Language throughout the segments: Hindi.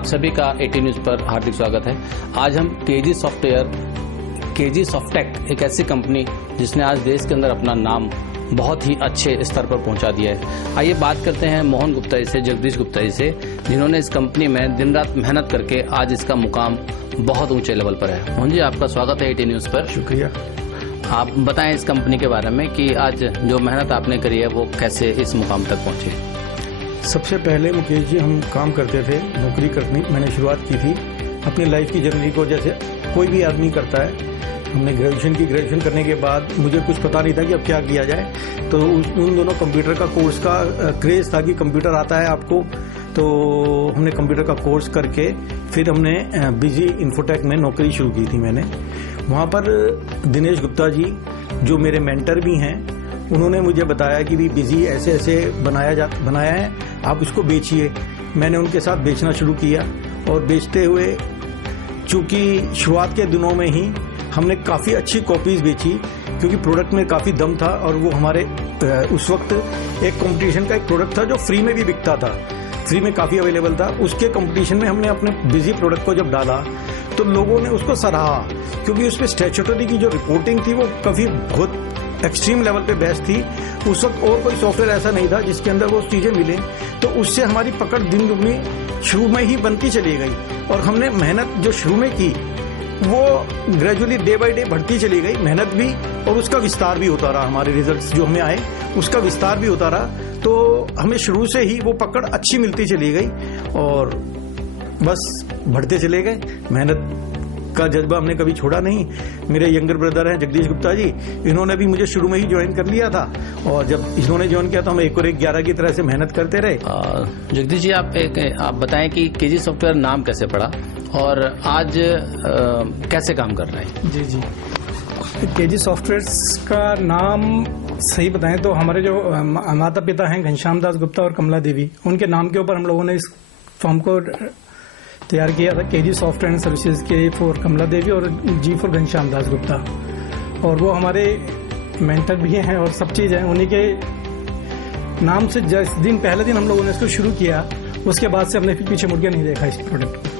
आप सभी का 18 न्यूज पर हार्दिक स्वागत है। आज हम केजी सॉफ्टेक एक ऐसी कंपनी जिसने आज देश के अंदर अपना नाम बहुत ही अच्छे स्तर पर पहुंचा दिया है। आइए बात करते हैं मोहन गुप्ता जी से, जगदीश गुप्ता जी से, जिन्होंने इस कंपनी में दिन रात मेहनत करके आज इसका मुकाम बहुत ऊंचे लेवल पर है। मोहन जी, आपका स्वागत है 18 न्यूज पर। शुक्रिया। आप बताएं इस कंपनी के बारे में कि आज जो मेहनत आपने करी है वो कैसे इस मुकाम तक पहुंची। सबसे पहले मुकेश जी, हम काम करते थे, नौकरी करनी मैंने शुरुआत की थी अपनी लाइफ की जर्नी को, जैसे कोई भी आदमी करता है। हमने ग्रेजुएशन की, ग्रेजुएशन करने के बाद मुझे कुछ पता नहीं था कि अब क्या किया जाए, तो उन दोनों कंप्यूटर का कोर्स का क्रेज था कि कंप्यूटर आता है आपको, तो हमने कंप्यूटर का कोर्स करके फिर हमने बिजी इन्फोटेक में नौकरी शुरू की थी मैंने। वहाँ पर दिनेश गुप्ता जी जो मेरे मेंटर भी हैं, उन्होंने मुझे बताया कि भी बिजी ऐसे ऐसे बनाया है, आप इसको बेचिए। मैंने उनके साथ बेचना शुरू किया और बेचते हुए चूंकि शुरुआत के दिनों में ही हमने काफ़ी अच्छी कॉपीज बेची, क्योंकि प्रोडक्ट में काफ़ी दम था और वो हमारे उस वक्त एक कंपटीशन का एक प्रोडक्ट था जो फ्री में भी बिकता था, फ्री में काफ़ी अवेलेबल था। उसके कंपटीशन में हमने अपने बिजी प्रोडक्ट को जब डाला तो लोगों ने उसको सराहा, क्योंकि उसमें स्टैट्यूटरी की जो रिपोर्टिंग थी वो काफ़ी बहुत एक्सट्रीम लेवल पे बेस्ट थी। उस वक्त और कोई सॉफ्टवेयर ऐसा नहीं था जिसके अंदर वो चीज़ें मिलें, तो उससे हमारी पकड़ दिन दुगनी शुरू में ही बनती चली गई। और हमने मेहनत जो शुरू में की वो ग्रेजुअली डे बाय डे बढ़ती चली गई, मेहनत भी और उसका विस्तार भी होता रहा। हमारे रिजल्ट्स जो हमें आए उसका विस्तार भी होता रहा, तो हमें शुरू से ही वो पकड़ अच्छी मिलती चली गई और बस बढ़ते चले गए। मेहनत का जज्बा हमने कभी छोड़ा नहीं। मेरे यंगर ब्रदर हैं जगदीश गुप्ता जी, इन्होंने भी मुझे शुरू में ही ज्वाइन कर लिया था, और जब इन्होंने ज्वाइन किया तो हम 1 और 1 11 की तरह से मेहनत करते रहे। जगदीश जी, आप बताएं कि केजी सॉफ्टवेयर नाम कैसे पड़ा और आज कैसे काम कर रहे हैं। जी, केजी सॉफ्टवेयर का नाम सही बताएं तो हमारे जो माता पिता हैं घनश्याम दास गुप्ता और कमला देवी, उनके नाम के ऊपर हम लोगों ने इस फॉर्म को तैयार किया था। केजी सॉफ्टवेयर एंड सर्विसेज, के फॉर कमला देवी और जी फॉर घनश्याम दास गुप्ता, और वो हमारे मेंटर भी हैं और सब चीज़ है उन्हीं के नाम से। जिस दिन पहले दिन हम लोगों ने इसको शुरू किया, उसके बाद से हमने फिर पीछे मुड़ के नहीं देखा इस प्रोडक्ट को।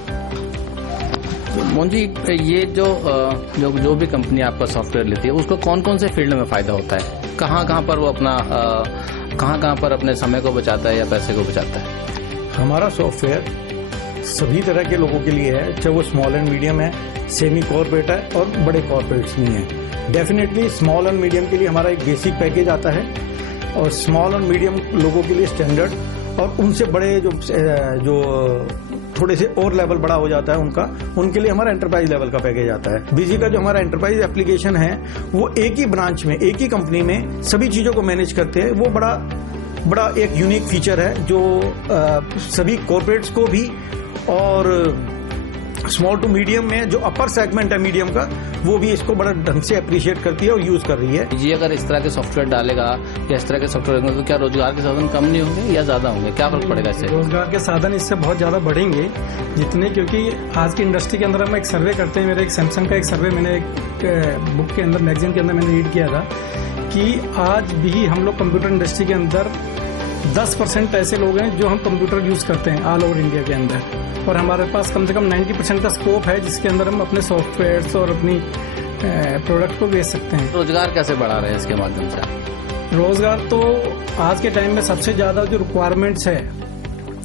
मोहन जी, ये जो भी कंपनी आपका सॉफ्टवेयर लेती है उसको कौन कौन से फील्ड में फायदा होता है, कहाँ पर वो अपना कहाँ पर अपने समय को बचाता है या पैसे को बचाता है। हमारा सॉफ्टवेयर सभी तरह के लोगों के लिए है, चाहे वो स्मॉल एंड मीडियम है, सेमी कॉर्पोरेट है और बड़े कॉर्पोरेट्स भी हैं। डेफिनेटली स्मॉल एंड मीडियम के लिए हमारा एक बेसिक पैकेज आता है, और स्मॉल एंड मीडियम लोगों के लिए स्टैंडर्ड, और उनसे बड़े जो थोड़े से और लेवल बड़ा हो जाता है उनके लिए हमारा एंटरप्राइज लेवल का पैकेज आता है। बिजी का जो हमारा एंटरप्राइज एप्लीकेशन है वो एक ही ब्रांच में, एक ही कंपनी में सभी चीज़ों को मैनेज करते हैं। वो बड़ा एक यूनिक फीचर है जो सभी कॉर्पोरेट्स को भी और स्मॉल टू मीडियम में जो अपर सेगमेंट है मीडियम का, वो भी इसको बड़ा ढंग से अप्रिशिएट करती है और यूज कर रही है। जी, अगर इस तरह के सॉफ्टवेयर डालेगा या इस तरह के सॉफ्टवेयर तो क्या रोजगार के साधन कम नहीं होंगे या ज्यादा होंगे, क्या फर्क पड़ेगा इससे? रोजगार के साधन इससे बहुत ज्यादा बढ़ेंगे जितने, क्योंकि आज की इंडस्ट्री के अंदर हम एक सर्वे करते हैं। मेरे एक सैमसंग का एक सर्वे मैंने एक बुक के अंदर, मैगजीन के अंदर मैंने रीड किया था कि आज भी हम लोग कंप्यूटर इंडस्ट्री के अंदर 10% ऐसे लोग हैं जो हम कंप्यूटर यूज करते हैं ऑल ओवर इंडिया के अंदर, और हमारे पास कम से कम 90% का स्कोप है जिसके अंदर हम अपने सॉफ्टवेयर और अपनी प्रोडक्ट को बेच सकते हैं। रोजगार कैसे बढ़ा रहे हैं इसके माध्यम से? रोजगार तो आज के टाइम में सबसे ज्यादा जो रिक्वायरमेंट्स है,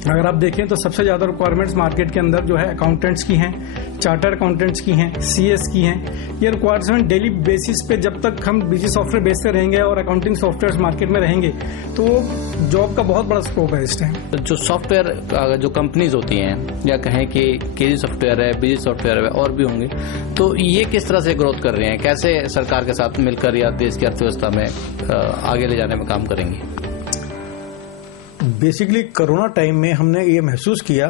अगर आप देखें तो सबसे ज्यादा रिक्वायरमेंट्स मार्केट के अंदर जो है अकाउंटेंट्स की हैं, चार्टर्ड अकाउंटेंट्स की हैं, सीएस की हैं। ये रिक्वायरमेंट डेली बेसिस पे जब तक हम बिजी सॉफ्टवेयर बेचते रहेंगे और अकाउंटिंग सॉफ्टवेयर मार्केट में रहेंगे तो जॉब का बहुत बड़ा स्कोप है इस टाइम। जो सॉफ्टवेयर जो कंपनीज होती हैं या कहें कि केजी सॉफ्टवेयर है, बिजी सॉफ्टवेयर है और भी होंगे, तो ये किस तरह से ग्रोथ कर रहे हैं, कैसे सरकार के साथ मिलकर या देश की अर्थव्यवस्था में आगे ले जाने में काम करेंगे? बेसिकली कोरोना टाइम में हमने ये महसूस किया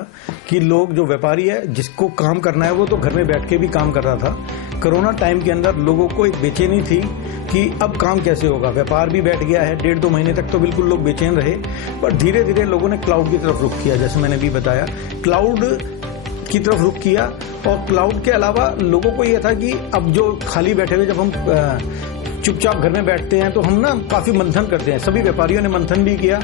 कि लोग जो व्यापारी है जिसको काम करना है वो तो घर में बैठ के भी काम कर रहा था। कोरोना टाइम के अंदर लोगों को एक बेचैनी थी कि अब काम कैसे होगा। व्यापार भी बैठ गया है, 1.5-2 महीने तक तो बिल्कुल लोग बेचैन रहे, पर धीरे धीरे लोगों ने क्लाउड की तरफ रुख किया। जैसे मैंने भी बताया, क्लाउड की तरफ रुख किया, और क्लाउड के अलावा लोगों को यह था कि अब जो खाली बैठे हुए जब हम चुपचाप घर में बैठते हैं तो हम ना काफी मंथन करते हैं। सभी व्यापारियों ने मंथन भी किया।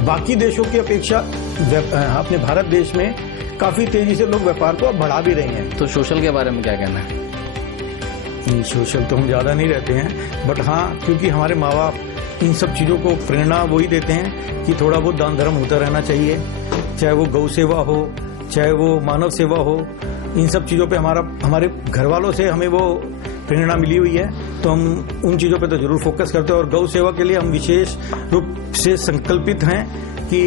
बाकी देशों की अपेक्षा अपने भारत देश में काफी तेजी से लोग व्यापार को अब बढ़ा भी रहे हैं। तो सोशल के बारे में क्या कहना है? सोशल तो हम ज्यादा नहीं रहते हैं, बट हाँ, क्योंकि हमारे माँ बाप इन सब चीजों को प्रेरणा वही देते हैं कि थोड़ा बहुत दान धर्म होता रहना चाहिए, चाहे वो गौ सेवा हो, चाहे वो मानव सेवा हो। इन सब चीजों पे हमारे घर वालों से हमें वो प्रेरणा मिली हुई है, तो हम उन चीजों पे तो जरूर फोकस करते हैं। और गौ सेवा के लिए हम विशेष रूप से संकल्पित हैं कि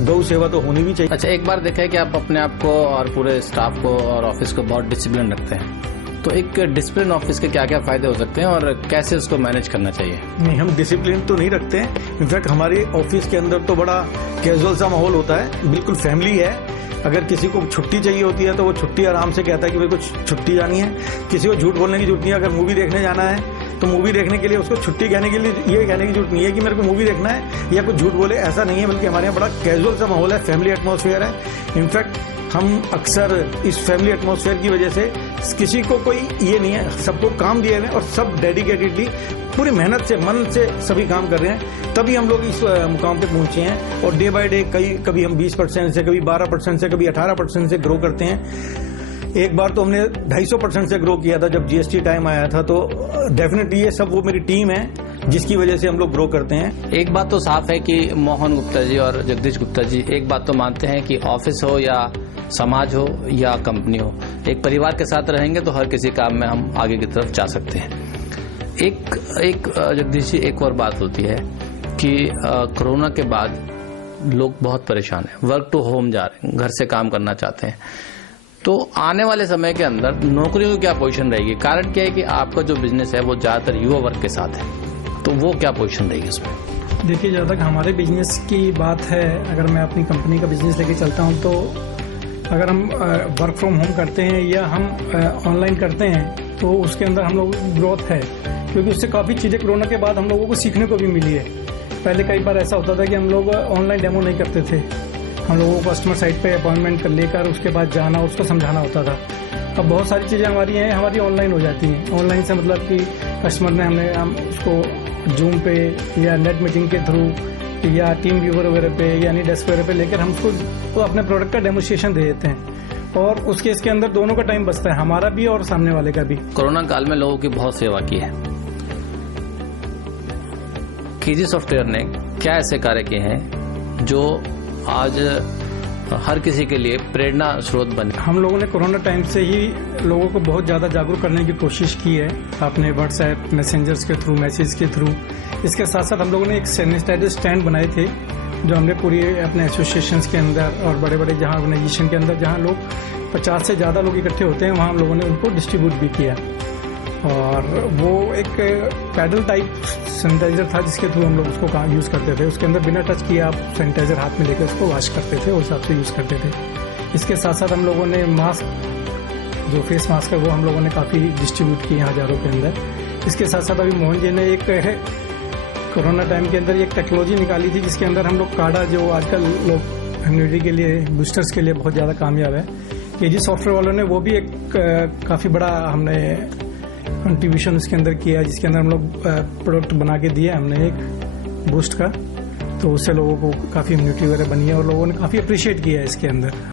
गौ सेवा तो होनी भी चाहिए। अच्छा, एक बार देखा है कि आप अपने आप को और पूरे स्टाफ को और ऑफिस को बहुत डिसिप्लिन रखते हैं, तो एक डिसिप्लिन ऑफिस के क्या क्या फायदे हो सकते हैं और कैसे उसको मैनेज करना चाहिए? नहीं, हम डिसिप्लिन तो नहीं रखते हैं। इनफैक्ट हमारे ऑफिस के अंदर तो बड़ा कैजुअल सा माहौल होता है, बिल्कुल फैमिली है। अगर किसी को छुट्टी चाहिए होती है तो वो छुट्टी आराम से कहता है कि मेरे को छुट्टी जानी है। किसी को झूठ बोलने की जरूरत नहीं है। अगर मूवी देखने जाना है तो मूवी देखने के लिए उसको छुट्टी कहने के लिए ये कहने की जरूरत नहीं है कि मेरे को मूवी देखना है या कुछ झूठ बोले, ऐसा नहीं है। बल्कि हमारे यहाँ बड़ा कैजुअल सा माहौल है, फैमिली एटमॉस्फेयर है। इनफैक्ट हम अक्सर इस फैमिली एटमॉस्फेयर की वजह से किसी को कोई ये नहीं है, सबको काम दिए हुए और सब डेडिकेटेडली पूरी मेहनत से मन से सभी काम कर रहे हैं, तभी हम लोग इस मुकाम पे पहुंचे हैं। और डे बाय डे कभी हम 20% से, कभी 12% से, कभी 18% से ग्रो करते हैं। एक बार तो हमने 250% से ग्रो किया था जब जीएसटी टाइम आया था। तो डेफिनेटली ये सब वो मेरी टीम है जिसकी वजह से हम लोग ग्रो करते हैं। एक बात तो साफ है कि मोहन गुप्ता जी और जगदीश गुप्ता जी एक बात तो मानते हैं कि ऑफिस हो या समाज हो या कंपनी हो, एक परिवार के साथ रहेंगे तो हर किसी काम में हम आगे की तरफ जा सकते हैं। एक जगदीश जी, एक और बात होती है कि कोरोना के बाद लोग बहुत परेशान हैं, वर्क टू होम जा रहे हैं, घर से काम करना चाहते हैं। तो आने वाले समय के अंदर नौकरियों की क्या पोजीशन रहेगी? कारण क्या है कि आपका जो बिजनेस है वो ज्यादातर युवा वर्ग के साथ है, तो वो क्या पोजीशन रहेगी उसमें? देखिए, जहाँ तक हमारे बिजनेस की बात है, अगर मैं अपनी कंपनी का बिजनेस लेके चलता हूँ तो अगर हम वर्क फ्रॉम होम करते हैं या हम ऑनलाइन करते हैं तो उसके अंदर हम लोग ग्रोथ है, क्योंकि उससे काफ़ी चीज़ें कोरोना के बाद हम लोगों को सीखने को भी मिली है। पहले कई बार ऐसा होता था कि हम लोग ऑनलाइन डेमो नहीं करते थे, हम लोगों को कस्टमर साइट पे अपॉइंटमेंट कर लेकर उसके बाद जाना, उसको समझाना होता था। अब बहुत सारी चीज़ें हमारी ऑनलाइन हो जाती हैं। ऑनलाइन से मतलब कि कस्टमर ने हम उसको जूम पे या नेट मीटिंग के थ्रू या टीम व्यूवर वगैरह पे यानी डेस्क वगैरह पे लेकर हम उसको अपने प्रोडक्ट का डेमोस्ट्रेशन दे देते हैं, और उसके इसके अंदर दोनों का टाइम बचता है, हमारा भी और सामने वाले का भी। कोरोना काल में लोगों की बहुत सेवा की है। केजी सॉफ्टवेयर ने क्या ऐसे कार्य किए हैं जो आज हर किसी के लिए प्रेरणा स्रोत बने? हम लोगों ने कोरोना टाइम से ही लोगों को बहुत ज़्यादा जागरूक करने की कोशिश की है, अपने व्हाट्सएप मैसेंजर्स के थ्रू, मैसेज के थ्रू। इसके साथ साथ हम लोगों ने एक सैनिटाइजर स्टैंड बनाए थे जो हमने पूरी अपने एसोसिएशंस के अंदर और बड़े बड़े जहाँ ऑर्गेनाइजेशन के अंदर जहाँ लोग 50 से ज़्यादा लोग इकट्ठे होते हैं वहाँ हम लोगों ने उनको डिस्ट्रीब्यूट भी किया। और वो एक पैडल टाइप सैनिटाइजर था जिसके थ्रू हम लोग उसको यूज़ करते थे। उसके अंदर बिना टच किए आप सैनिटाइजर हाथ में लेकर उसको वॉश करते थे और हिसाब से यूज़ करते थे। इसके साथ साथ हम लोगों ने मास्क, जो फेस मास्क है वो हम लोगों ने काफ़ी डिस्ट्रीब्यूट किए हज़ारों के अंदर। इसके साथ साथ अभी मोहन जी ने एक कोरोना टाइम के अंदर एक टेक्नोलॉजी निकाली थी जिसके अंदर हम लोग काढ़ा, जो आजकल लोग इम्यूनिटी के लिए, बूस्टर्स के लिए बहुत ज़्यादा कामयाब है, केजी सॉफ्टवेयर वालों ने वो भी एक काफ़ी बड़ा हमने कंट्रीब्यूशन उसके अंदर किया, जिसके अंदर हम लोग प्रोडक्ट बना के दिया हमने एक बूस्ट का, तो उससे लोगों को काफ़ी इम्यूनिटी वगैरह बनी है और लोगों ने काफ़ी अप्रिशिएट किया है इसके अंदर।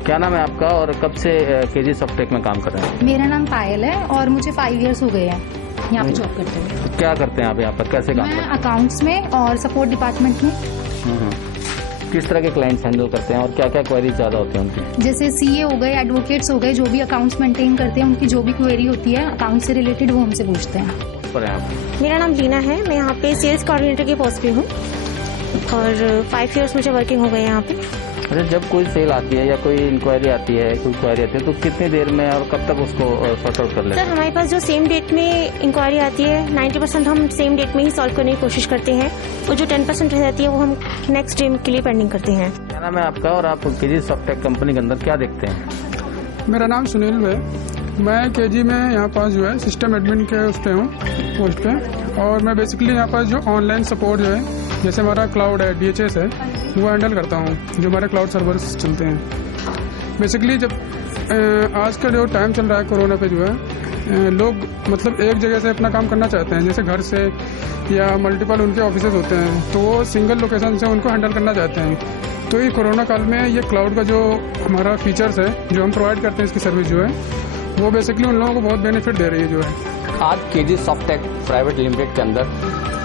क्या नाम है आपका और कब से केजी सॉफ्टटेक में काम कर रहे हैं? मेरा नाम पायल है और मुझे 5 इयर्स हो गए हैं यहाँ पे जॉब करते हुए। क्या करते हैं आप यहाँ पर, कैसे काम करते हैं? मैं अकाउंट्स में और सपोर्ट डिपार्टमेंट में। किस तरह के क्लाइंट्स हैंडल करते हैं और क्या क्या क्वेरीज ज्यादा होती हैं उनकी? जैसे सीए हो गए, एडवोकेट्स हो गए, जो भी अकाउंट्स मेंटेन करते हैं उनकी जो भी क्वेरी होती है अकाउंट से रिलेटेड वो हमसे पूछते हैं। पर हैं आप? मेरा नाम रीना है, मैं यहाँ पे सेल्स कोऑर्डिनेटर के पोस्ट पे हूँ और 5 इयर्स मुझे वर्किंग हो गए यहाँ पे। अच्छा, जब कोई सेल आती है या कोई इंक्वायरी आती है तो कितनी देर में और कब तक उसको सॉर्ट आउट कर लेते हैं? सर हमारे पास जो सेम डेट में इंक्वायरी आती है 90% हम सेम डेट में ही सॉल्व करने की कोशिश करते हैं, और जो 10% रह जाती है वो हम नेक्स्ट डे के लिए पेंडिंग करते हैं। क्या नाम है आपका और आप केजी सॉफ्टटेक कंपनी के अंदर क्या देखते हैं? मेरा नाम सुनील है। मैं केजी में यहाँ पास जो है सिस्टम एडमिन के उस पे हूँ, पोस्ट पे। और मैं बेसिकली यहाँ पास जो ऑनलाइन सपोर्ट जो है, जैसे हमारा क्लाउड है, DHS है, वो हैंडल करता हूँ, जो हमारे क्लाउड सर्वर्स चलते हैं। बेसिकली जब आज का जो टाइम चल रहा है कोरोना पे जो है, लोग मतलब एक जगह से अपना काम करना चाहते हैं, जैसे घर से या मल्टीपल उनके ऑफिसेज होते हैं, तो वो सिंगल लोकेशन से उनको हैंडल करना चाहते हैं। तो ये कोरोना काल में ये क्लाउड का जो हमारा फीचर्स है, जो हम प्रोवाइड करते हैं, इसकी सर्विस जो है, वो बेसिकली उन लोगों को बहुत बेनिफिट दे रही है जो है। आज केजी सॉफ्टटेक प्राइवेट लिमिटेड के अंदर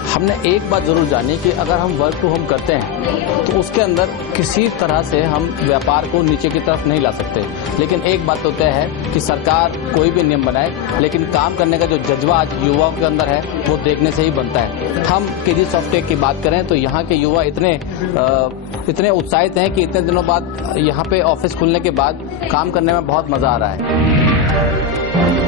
हमने एक बात जरूर जानी कि अगर हम वर्क टू होम करते हैं तो उसके अंदर किसी तरह से हम व्यापार को नीचे की तरफ नहीं ला सकते। लेकिन एक बात तो तय है कि सरकार कोई भी नियम बनाए, लेकिन काम करने का जो जज्बा आज युवाओं के अंदर है वो देखने से ही बनता है। हम केजी सॉफ्टटेक की बात करें तो यहाँ के युवा इतने उत्साहित हैं कि इतने दिनों बाद यहाँ पे ऑफिस खुलने के बाद काम करने में बहुत मजा आ रहा है।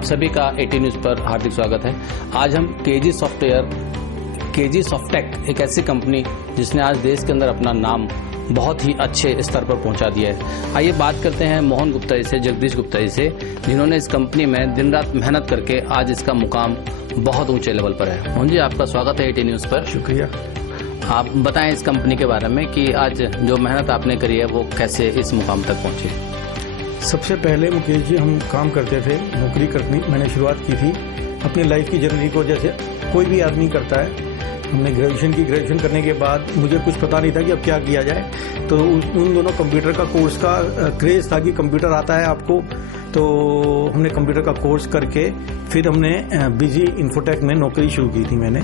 आप सभी का एटी न्यूज पर हार्दिक स्वागत है। आज हम केजी सॉफ्टेक एक ऐसी कंपनी जिसने आज देश के अंदर अपना नाम बहुत ही अच्छे स्तर पर पहुंचा दिया है। आइए बात करते हैं मोहन गुप्ता जी से, जगदीश गुप्ता जी से, जिन्होंने इस कंपनी में दिन रात मेहनत करके आज इसका मुकाम बहुत ऊंचे लेवल पर है। मोहन जी, आपका स्वागत है एटी न्यूज पर। शुक्रिया। आप बताएं इस कंपनी के बारे में कि आज जो मेहनत आपने करी है वो कैसे इस मुकाम तक पहुंची। सबसे पहले मुकेश जी, हम काम करते थे, नौकरी करनी मैंने शुरुआत की थी अपनी लाइफ की जर्नी को, जैसे कोई भी आदमी करता है। हमने ग्रेजुएशन करने के बाद मुझे कुछ पता नहीं था कि अब क्या किया जाए, तो उन दोनों कंप्यूटर का कोर्स का क्रेज था कि कंप्यूटर आता है आपको, तो हमने कंप्यूटर का कोर्स करके फिर हमने बिजी इन्फोटेक में नौकरी शुरू की थी मैंने।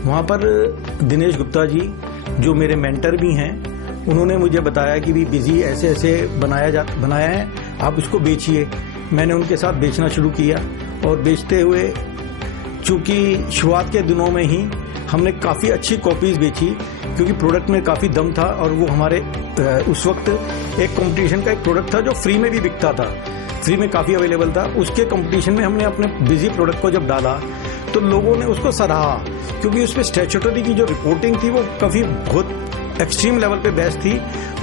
वहाँ पर दिनेश गुप्ता जी जो मेरे मेंटर भी हैं, उन्होंने मुझे बताया कि भी बिजी ऐसे ऐसे बनाया है, आप उसको बेचिए। मैंने उनके साथ बेचना शुरू किया और बेचते हुए चूंकि शुरुआत के दिनों में ही हमने काफ़ी अच्छी कॉपीज बेची, क्योंकि प्रोडक्ट में काफ़ी दम था और वो हमारे उस वक्त एक कंपटीशन का एक प्रोडक्ट था जो फ्री में भी बिकता था, फ्री में काफ़ी अवेलेबल था। उसके कंपटीशन में हमने अपने बिजी प्रोडक्ट को जब डाला तो लोगों ने उसको सराहा, क्योंकि उसमें स्टैट्यूटरी की जो रिपोर्टिंग थी वो काफ़ी बहुत एक्सट्रीम लेवल पे बेस्ट थी।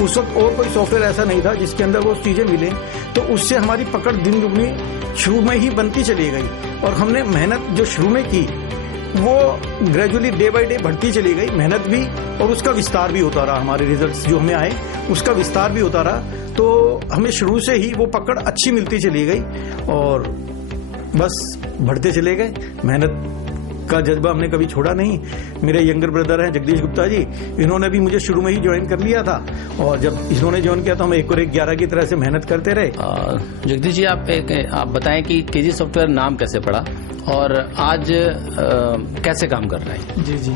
उस वक्त और कोई सॉफ्टवेयर ऐसा नहीं था जिसके अंदर वो चीज़ें मिलें, तो उससे हमारी पकड़ दिन दुगनी शुरू में ही बनती चली गई। और हमने मेहनत जो शुरू में की वो ग्रेजुअली डे बाय डे बढ़ती चली गई, मेहनत भी, और उसका विस्तार भी होता रहा। हमारे रिजल्ट्स जो हमें आए उसका विस्तार भी होता रहा, तो हमें शुरू से ही वो पकड़ अच्छी मिलती चली गई और बस बढ़ते चले गए। मेहनत का जज्बा हमने कभी छोड़ा नहीं। मेरे यंगर ब्रदर हैं जगदीश गुप्ता जी, इन्होंने भी मुझे शुरू में ही ज्वाइन कर लिया था, और जब इन्होंने ज्वाइन किया तो हम 1 और 1 11 की तरह से मेहनत करते रहे। जगदीश जी, आप बताएं कि केजी सॉफ्टवेयर नाम कैसे पड़ा और आज कैसे काम कर रहा है। जी,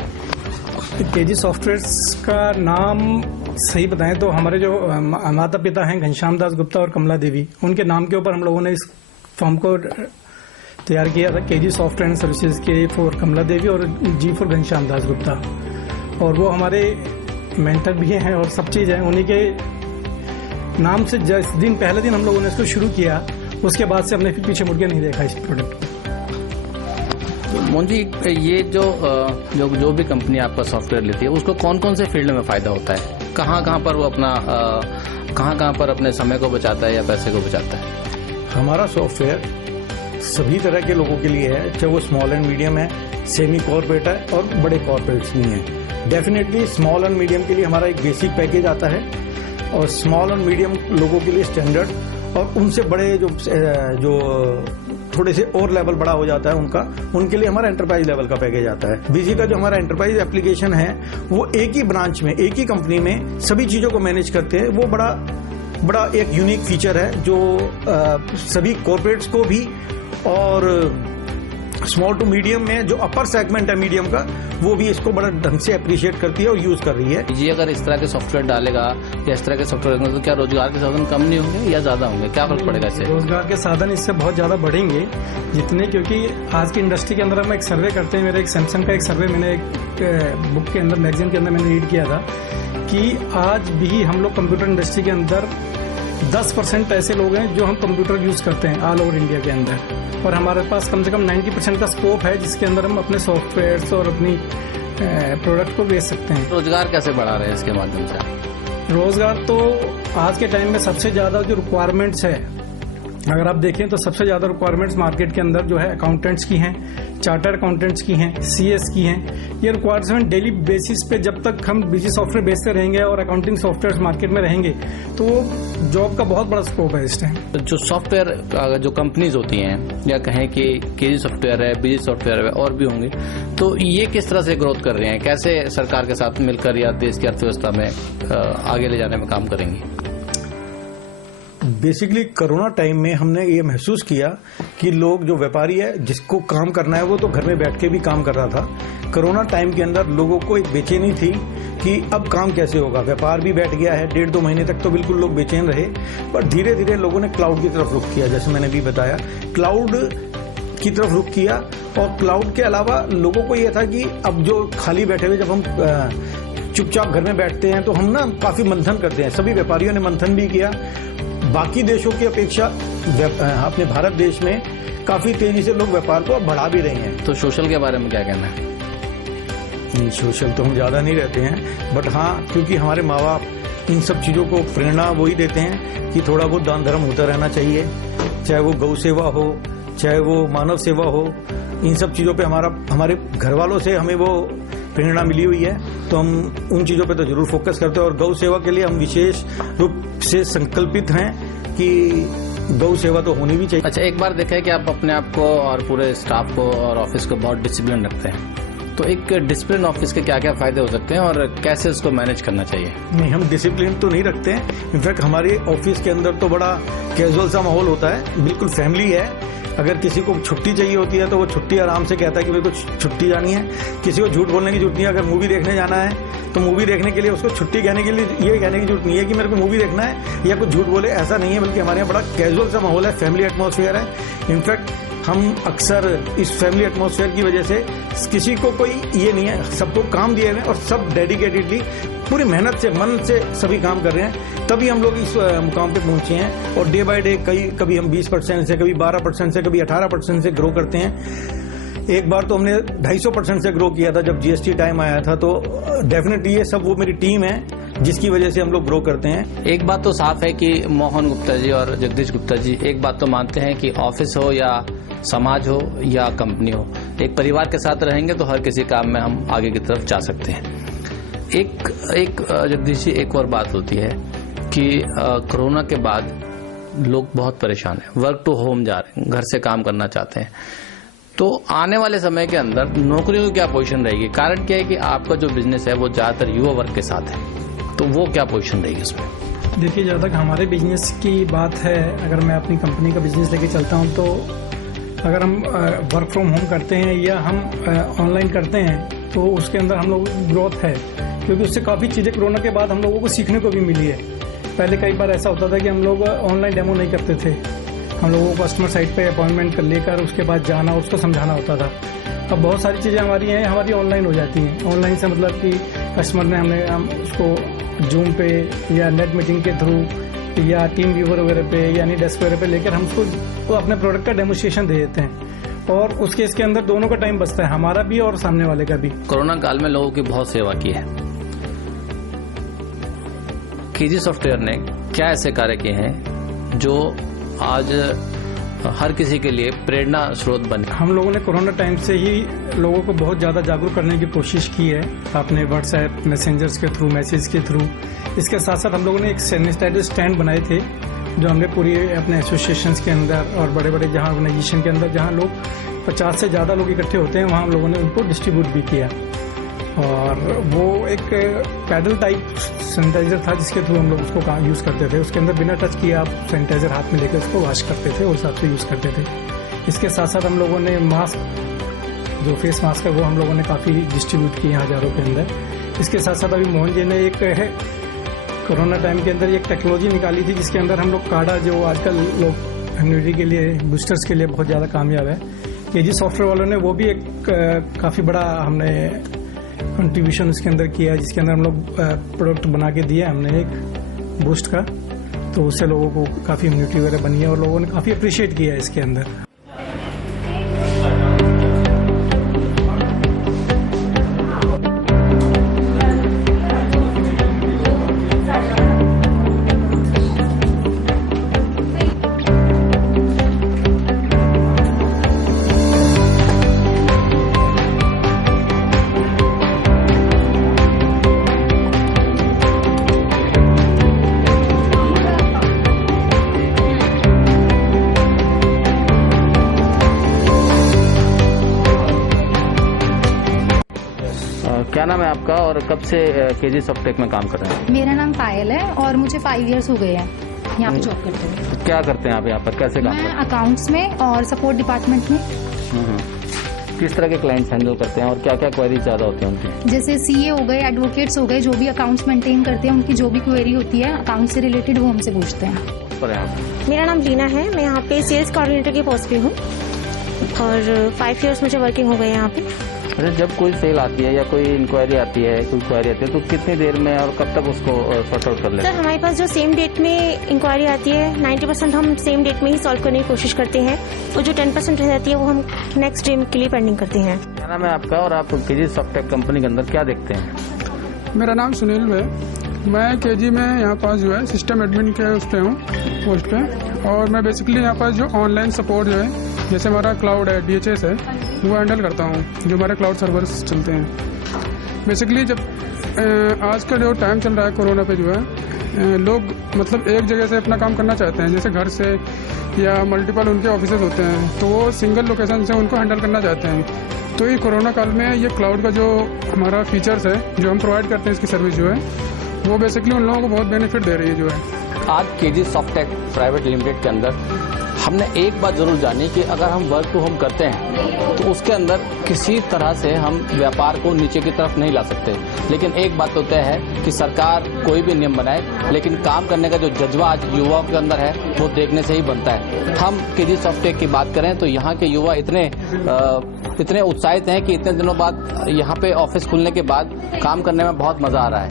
केजी सॉफ्टवेयर का नाम सही बताएं तो हमारे जो माता पिता हैं घनश्याम दास गुप्ता और कमला देवी, उनके नाम के ऊपर हम लोगों ने इस फॉर्म को तैयार किया था। केजी सॉफ्टवेयर एंड सर्विसेज, के फॉर कमला देवी और जी फॉर घनश्याम दास गुप्ता, और वो हमारे मेंटर भी हैं और सब चीज़ है उन्हीं के नाम से। जिस दिन पहले दिन हम लोगों ने इसको शुरू किया, उसके बाद से हमने फिर पीछे मुड़ के नहीं देखा इस प्रोडक्ट को। मोहन जी, ये जो भी कंपनी आपका सॉफ्टवेयर लेती है उसको कौन कौन से फील्ड में फायदा होता है, कहाँ पर वो अपना कहाँ पर अपने समय को बचाता है या पैसे को बचाता है। हमारा सॉफ्टवेयर सभी तरह के लोगों के लिए है, चाहे वो स्मॉल एंड मीडियम है, सेमी कॉर्पोरेट है और बड़े कॉर्पोरेट्स नहीं है। डेफिनेटली स्मॉल एंड मीडियम के लिए हमारा एक बेसिक पैकेज आता है, और स्मॉल एंड मीडियम लोगों के लिए स्टैंडर्ड, और उनसे बड़े जो थोड़े से और लेवल बड़ा हो जाता है उनके लिए हमारा एंटरप्राइज लेवल का पैकेज आता है। बिजी का जो हमारा एंटरप्राइज एप्लीकेशन है वो एक ही ब्रांच में, एक ही कंपनी में सभी चीजों को मैनेज करते हैं। वो बड़ा एक यूनिक फीचर है जो सभी कॉर्पोरेट्स को भी और स्मॉल टू मीडियम में जो अपर सेगमेंट है मीडियम का, वो भी इसको बड़ा ढंग से अप्रिशिएट करती है और यूज कर रही है। जी, अगर इस तरह के सॉफ्टवेयर डालेगा या इस तरह के सॉफ्टवेयर तो क्या रोजगार के साधन कम नहीं होंगे या ज्यादा होंगे, क्या फर्क पड़ेगा इससे? रोजगार के साधन इससे बहुत ज्यादा बढ़ेंगे जितने, क्योंकि आज की इंडस्ट्री के अंदर हम एक सर्वे करते हैं। मेरे एक सैमसंग का एक सर्वे मैंने एक बुक के अंदर, मैगजीन के अंदर मैंने रीड किया था कि आज भी हम लोग कंप्यूटर इंडस्ट्री के अंदर 10% ऐसे लोग हैं जो हम कंप्यूटर यूज करते हैं ऑल ओवर इंडिया के अंदर, और हमारे पास कम से कम 90% का स्कोप है जिसके अंदर हम अपने सॉफ्टवेयर और अपनी प्रोडक्ट को बेच सकते हैं। रोजगार कैसे बढ़ा रहे हैं इसके माध्यम से? रोजगार तो आज के टाइम में सबसे ज्यादा जो रिक्वायरमेंट्स है, अगर आप देखें तो सबसे ज्यादा रिक्वायरमेंट्स मार्केट के अंदर जो है अकाउंटेंट्स की हैं, चार्टर्ड अकाउंटेंट्स की हैं, सीएस की हैं। ये रिक्वायरमेंट डेली बेसिस पे जब तक हम बिजी सॉफ्टवेयर बेचते रहेंगे और अकाउंटिंग सॉफ्टवेयर मार्केट में रहेंगे तो जॉब का बहुत बड़ा स्कोप है इस टाइम। जो सॉफ्टवेयर जो कंपनीज होती हैं या कहें कि केजी सॉफ्टवेयर है, बिजी सॉफ्टवेयर है और भी होंगे, तो ये किस तरह से ग्रोथ कर रहे हैं, कैसे सरकार के साथ मिलकर या देश की अर्थव्यवस्था में आगे ले जाने में काम करेंगी? बेसिकली कोरोना टाइम में हमने ये महसूस किया कि लोग जो व्यापारी है जिसको काम करना है वो तो घर में बैठ के भी काम कर रहा था। कोरोना टाइम के अंदर लोगों को एक बेचैनी थी कि अब काम कैसे होगा। व्यापार भी बैठ गया है, 1.5-2 महीने तक तो बिल्कुल लोग बेचैन रहे, पर धीरे धीरे लोगों ने क्लाउड की तरफ रुख किया। जैसे मैंने भी बताया, क्लाउड की तरफ रुख किया, और क्लाउड के अलावा लोगों को यह था कि अब जो खाली बैठे हुए, जब हम चुपचाप घर में बैठते हैं तो हम ना काफी मंथन करते हैं। सभी व्यापारियों ने मंथन भी किया, बाकी देशों की अपेक्षा अपने भारत देश में काफी तेजी से लोग व्यापार को अब बढ़ा भी रहे हैं। तो सोशल के बारे में क्या कहना है? नहीं, सोशल तो हम ज्यादा नहीं रहते हैं, बट हाँ, क्योंकि हमारे माँ बाप इन सब चीजों को प्रेरणा वही देते हैं कि थोड़ा बहुत दान धर्म होता रहना चाहिए, चाहे वो गौ सेवा हो, चाहे वो मानव सेवा हो। इन सब चीजों पे हमारे घर वालों से हमें वो प्रेरणा मिली हुई है, तो हम उन चीजों पे तो जरूर फोकस करते हैं। और गौ सेवा के लिए हम विशेष रूप से संकल्पित हैं कि गौ सेवा तो होनी भी चाहिए। अच्छा, एक बार देखा है कि आप अपने आप को और पूरे स्टाफ को और ऑफिस को बहुत डिसिप्लिन रखते हैं, तो एक डिसिप्लिन ऑफिस के क्या क्या फायदे हो सकते हैं और कैसे उसको मैनेज करना चाहिए? नहीं, हम डिसिप्लिन तो नहीं रखते हैं। इनफैक्ट हमारे ऑफिस के अंदर तो बड़ा कैजुअल सा माहौल होता है, बिल्कुल फैमिली है। अगर किसी को छुट्टी चाहिए होती है तो वो छुट्टी आराम से कहता है कि मेरे को छुट्टी जानी है। किसी को झूठ बोलने की जरूरत नहीं है। अगर मूवी देखने जाना है तो मूवी देखने के लिए उसको छुट्टी कहने के लिए ये कहने की जरूरत नहीं है कि मेरे को मूवी देखना है या कुछ झूठ बोले, ऐसा नहीं है। बल्कि हमारे यहाँ बड़ा कैजुअल सा माहौल है, फैमिली एटमॉस्फेयर है। इनफैक्ट हम अक्सर इस फैमिली एटमॉस्फेयर की वजह से किसी को कोई ये नहीं है, सबको काम दिए हुए हैं और सब डेडिकेटेडली पूरी मेहनत से मन से सभी काम कर रहे हैं, तभी हम लोग इस मुकाम पे पहुंचे हैं। और डे बाय डे कभी हम 20% से, कभी 12% से, कभी 18% से ग्रो करते हैं। एक बार तो हमने 250% से ग्रो किया था जब जीएसटी टाइम आया था। तो डेफिनेटली ये सब वो मेरी टीम है जिसकी वजह से हम लोग ग्रो करते हैं। एक बात तो साफ है कि मोहन गुप्ता जी और जगदीश गुप्ता जी एक बात तो मानते हैं कि ऑफिस हो या समाज हो या कंपनी हो, एक परिवार के साथ रहेंगे तो हर किसी काम में हम आगे की तरफ जा सकते हैं। एक जगदीश जी, एक और बात होती है कि कोरोना के बाद लोग बहुत परेशान हैं, वर्क टू होम जा रहे हैं, घर से काम करना चाहते हैं। तो आने वाले समय के अंदर नौकरियों की क्या पोजीशन रहेगी? कारण क्या है कि आपका जो बिजनेस है वो ज्यादातर युवा वर्ग के साथ है, तो वो क्या पोजीशन रहेगी उसमें? देखिए, जहाँ तक हमारे बिजनेस की बात है, अगर मैं अपनी कंपनी का बिजनेस लेके चलता हूँ तो अगर हम वर्क फ्रॉम होम करते हैं या हम ऑनलाइन करते हैं तो उसके अंदर हम लोग ग्रोथ है, क्योंकि उससे काफ़ी चीज़ें कोरोना के बाद हम लोगों को सीखने को भी मिली है। पहले कई बार ऐसा होता था कि हम लोग ऑनलाइन डेमो नहीं करते थे, हम लोगों को कस्टमर साइट पे अपॉइंटमेंट कर लेकर उसके बाद जाना, उसको समझाना होता था। अब बहुत सारी चीज़ें हमारी ऑनलाइन हो जाती हैं। ऑनलाइन से मतलब कि कस्टमर ने हम उसको जूम पे या नेट मीटिंग के थ्रू या टीम व्यूवर वगैरह पे यानी डेस्क वगैरह पे लेकर हम उसको अपने प्रोडक्ट का डेमोस्ट्रेशन दे देते हैं और उसके इसके अंदर दोनों का टाइम बचता है, हमारा भी और सामने वाले का भी। कोरोना काल में लोगों की बहुत सेवा की है। केजी सॉफ्टवेयर ने क्या ऐसे कार्य किए हैं जो आज हर किसी के लिए प्रेरणा स्रोत बने? हम लोगों ने कोरोना टाइम से ही लोगों को बहुत ज़्यादा जागरूक करने की कोशिश की है, अपने व्हाट्सएप मैसेंजर्स के थ्रू, मैसेज के थ्रू। इसके साथ साथ हम लोगों ने एक सैनिटाइजर स्टैंड बनाए थे जो हमने पूरी अपने एसोसिएशंस के अंदर और बड़े बड़े जहां ऑर्गेनाइजेशन के अंदर जहां लोग 50 से ज़्यादा लोग इकट्ठे होते हैं वहां हम लोगों ने उनको डिस्ट्रीब्यूट भी किया। और वो एक पैडल टाइप सैनिटाइजर था जिसके थ्रू हम लोग उसको यूज़ करते थे। उसके अंदर बिना टच किए आप सैनिटाइजर हाथ में लेकर उसको वॉश करते थे और हिसाब से यूज़ करते थे। इसके साथ साथ हम लोगों ने मास्क, जो फेस मास्क है वो हम लोगों ने काफ़ी डिस्ट्रीब्यूट किए हज़ारों के अंदर। इसके साथ साथ अभी मोहन जी ने एक कोरोना टाइम के अंदर एक टेक्नोलॉजी निकाली थी जिसके अंदर हम लोग काढ़ा, जो आजकल लोग इम्यूनिटी के लिए, बूस्टर्स के लिए बहुत ज़्यादा कामयाब है, केजी सॉफ्टवेयर वालों ने वो भी एक काफ़ी बड़ा हमने कंट्रीब्यूशन इसके अंदर किया है, जिसके अंदर हम लोग प्रोडक्ट बना के दिया हमने एक बूस्ट का, तो उससे लोगों को काफ़ी इम्यूनिटी वगैरह बनी है और लोगों ने काफ़ी अप्रिशिएट किया है इसके अंदर। क्या नाम है आपका और कब से केजी सॉफ्टटेक में काम कर रहे हैं? मेरा नाम पायल है और मुझे 5 इयर्स हो गए हैं यहाँ पे जॉब करते हुए। क्या करते हैं आप यहाँ पर, कैसे काम करते मैं अकाउंट्स में और सपोर्ट डिपार्टमेंट में। किस तरह के क्लाइंट्स हैंडल करते हैं और क्या क्या क्वेरीज ज्यादा होती हैं उनकी? जैसे सीए हो गए, एडवोकेट्स हो गए, जो भी अकाउंट्स मेंटेन करते हैं उनकी जो भी क्वेरी होती है अकाउंट से रिलेटेड वो हमसे पूछते हैं। मेरा नाम लीना है, मैं यहाँ पे सेल्स कोऑर्डिनेटर के पोस्ट पे हूँ और 5 इयर्स मुझे वर्किंग हो गए यहाँ पे। अच्छा, जब कोई सेल आती है या कोई इंक्वायरी आती है तो कितनी देर में और कब तक उसको सॉर्ट आउट कर लेते हैं? सर हमारे पास जो सेम डेट में इंक्वायरी आती है 90% हम सेम डेट में ही सॉल्व करने की कोशिश करते हैं और जो 10% रह जाती है वो हम नेक्स्ट डे के लिए पेंडिंग करते हैं। क्या नाम है आपका और आप केजी सॉफ्टटेक कंपनी के अंदर क्या देखते हैं? मेरा नाम सुनील है। मैं केजी में यहाँ पास जो है सिस्टम एडमिन के उस पे हूँ, पोस्ट पे। और मैं बेसिकली यहाँ पास जो ऑनलाइन सपोर्ट जो है, जैसे हमारा क्लाउड है, DHS है, वो हैंडल करता हूँ, जो हमारे क्लाउड सर्वर्स चलते हैं। बेसिकली जब आज का जो टाइम चल रहा है कोरोना पे जो है, लोग मतलब एक जगह से अपना काम करना चाहते हैं, जैसे घर से या मल्टीपल उनके ऑफिसेज होते हैं, तो वो सिंगल लोकेशन से उनको हैंडल करना चाहते हैं। तो ये कोरोना काल में ये क्लाउड का जो हमारा फीचर्स है जो हम प्रोवाइड करते हैं, इसकी सर्विस जो है वो बेसिकली उन लोगों को बहुत बेनिफिट दे रही है जो है। आज केजी सॉफ्टटेक प्राइवेट लिमिटेड के अंदर हमने एक बात जरूर जानी कि अगर हम वर्क टू होम करते हैं तो उसके अंदर किसी तरह से हम व्यापार को नीचे की तरफ नहीं ला सकते। लेकिन एक बात तो तय है कि सरकार कोई भी नियम बनाए, लेकिन काम करने का जो जज्बा आज युवाओं के अंदर है वो देखने से ही बनता है। हम केजी सॉफ्टटेक की बात करें तो यहाँ के युवा इतने उत्साहित हैं कि इतने दिनों बाद यहाँ पे ऑफिस खुलने के बाद काम करने में बहुत मजा आ रहा है।